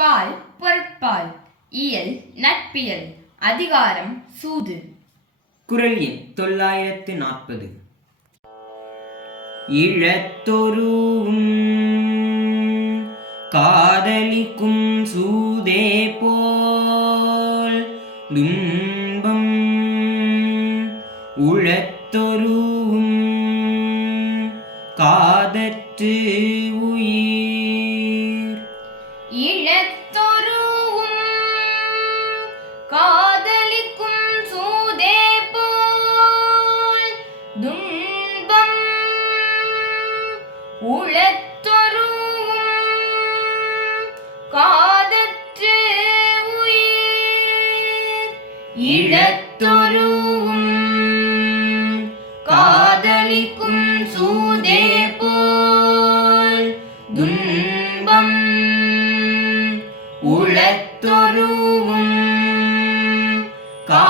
பால் பொருட்பால் இயல் நட்பியல் அதிகாரம் சூது. குரல் எண் தொள்ளாயிரத்து நாற்பது. இழத்தொருவும் காதலிக்கும் சூதே போல் துன்பம் உழத்தொருவும் காதற்று உயிர் துன்பம் உளத்தொருவும் காதற்று உயிர் இழத்தொருவும் காதலிக்கும் சூதே போல் துன்பம் உளத்தொருவும் கா